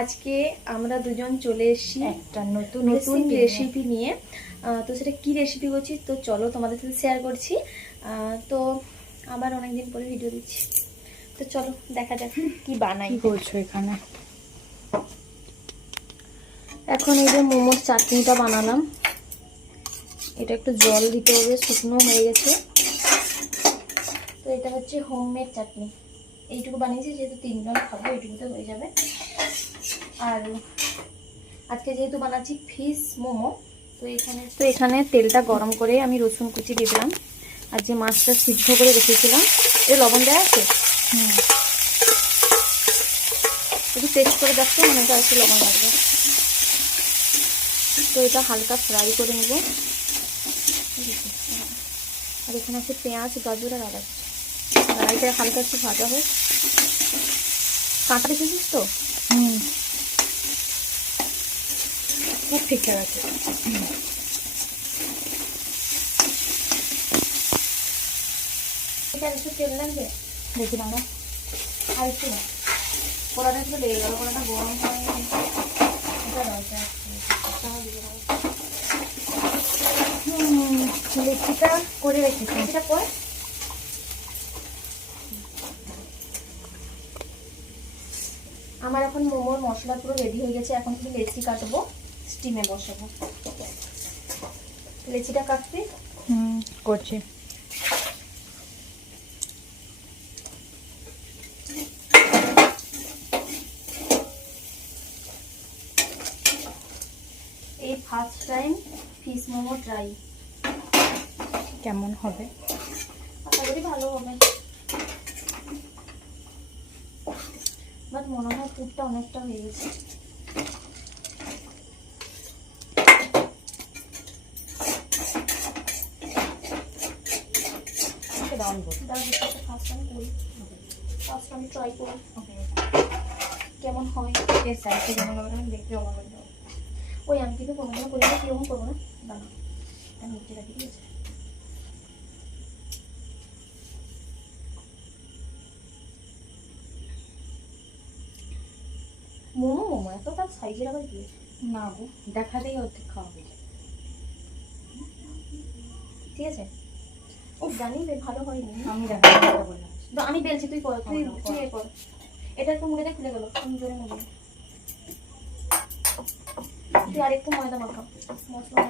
আজকে আমরা দুজন চলে এসেছি একটা নতুন রেসিপি নিয়ে। তো সেটা কি রেসিপি করছি তো চলো তোমাদের সাথে শেয়ার করছি। তো আবার অনেকদিন পরে ভিডিও দিচ্ছি, তো চলো দেখা যাক কি বানাই। কি করছো এখানে? এখন এই যে মোমোর চাটনিটা বানালাম, এটা একটু জল দিতে হবে, শুকনো হয়ে গেছে। তো এটা হচ্ছে হোমমেড চাটনি, এইটুকু বানিয়েছি যেহেতু 3 জন খাবো, এইটুকুতে হয়ে যাবে। আর আজকে যেহেতু বানাচ্ছি ফিশ মোমো, তো এখানে তেলটা গরম করে আমি রসুন কুচি দিয়ে দিলাম, আর যে মাছটা সিদ্ধ করে রেখেছিলাম, এর লবণ দেওয়া আছে, একটু টেস্ট করে দেখো, মনে হয় একটু লবণ লাগবে। তো এটা হালকা ফ্রাই করে নেব। আর এখানে আছে পেঁয়াজ, গাজর আর আদা। এটা হালকা একটু ভাজা হোক। কাঁচা রেখেছিস তো? খুব ঠিকঠাক আছে। এটা একটু তেল লাগবে, দেখি না আর একটু না, কড়াটা একটু লেগে গেল, কড়াটা গরম হয়। লেচিটা করে রেখেছি। এটা পর আমার এখন মোমোর মশলা পুরো রেডি হয়ে গেছে। এখন শুধু লেচি কাটবো, স্টিমে বসাবো। লেচিটা কাটবি? করছি। এই first time fish momo try, কেমন হবে? আশা করি ভালো হবে, বাট মনে হয় পুরটা অনেকটা হয়ে গেছে। ফার্স্ট আমি ট্রাই করি কেমন হয়। দেখতে ভালো লাগবে। ওই আমি কিন্তু কোনোদিনও করি না, কিরকম করবো না, দাঁড়া আমি নিচে রাখি, ঠিক আছে? মোমো মোমো এত তার সাইজের আবার কি না গো, দেখাতেই অর্ধেক খাওয়া হয়ে যায়। ঠিক আছে, ও জানি রে ভালো হয়নি। আমি দেখাতে বললাম, আমি বেলছি, তুই কর, তুই কর। এটা একটু মুড়ে খুলে গেল, তুমি জোরে মুড়ে তুই আর একটু ময়দা মাখা, মশলা